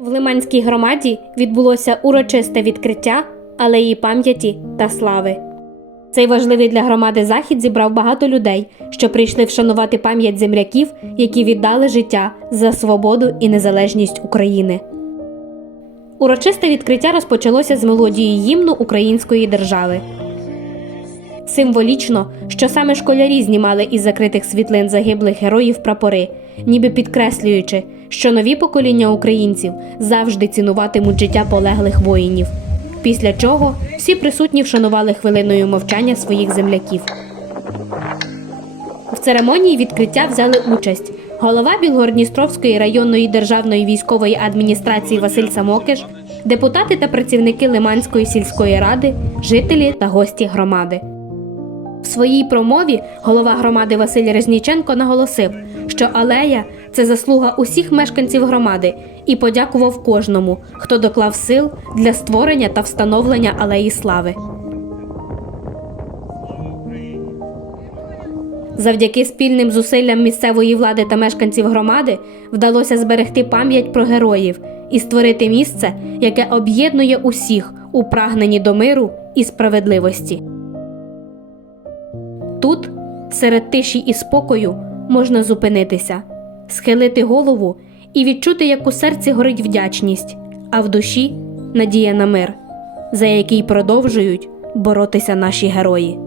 В Лиманській громаді відбулося урочисте відкриття алеї пам'яті та слави. Цей важливий для громади захід зібрав багато людей, що прийшли вшанувати пам'ять земляків, які віддали життя за свободу і незалежність України. Урочисте відкриття розпочалося з мелодії гімну Української держави. Символічно, що саме школярі знімали із закритих світлин загиблих героїв прапори, ніби підкреслюючи, що нові покоління українців завжди цінуватимуть життя полеглих воїнів. Після чого всі присутні вшанували хвилиною мовчання своїх земляків. В церемонії відкриття взяли участь голова Білгородністровської районної державної військової адміністрації Василь Самокиш, депутати та працівники Лиманської сільської ради, жителі та гості громади. Своїй промові голова громади Василь Резніченко наголосив, що алея це заслуга усіх мешканців громади і подякував кожному, хто доклав сил для створення та встановлення алеї слави. Завдяки спільним зусиллям місцевої влади та мешканців громади вдалося зберегти пам'ять про героїв і створити місце, яке об'єднує усіх у прагненні до миру і справедливості. Тут, серед тиші і спокою, можна зупинитися, схилити голову і відчути, як у серці горить вдячність, а в душі надія на мир, за який продовжують боротися наші герої.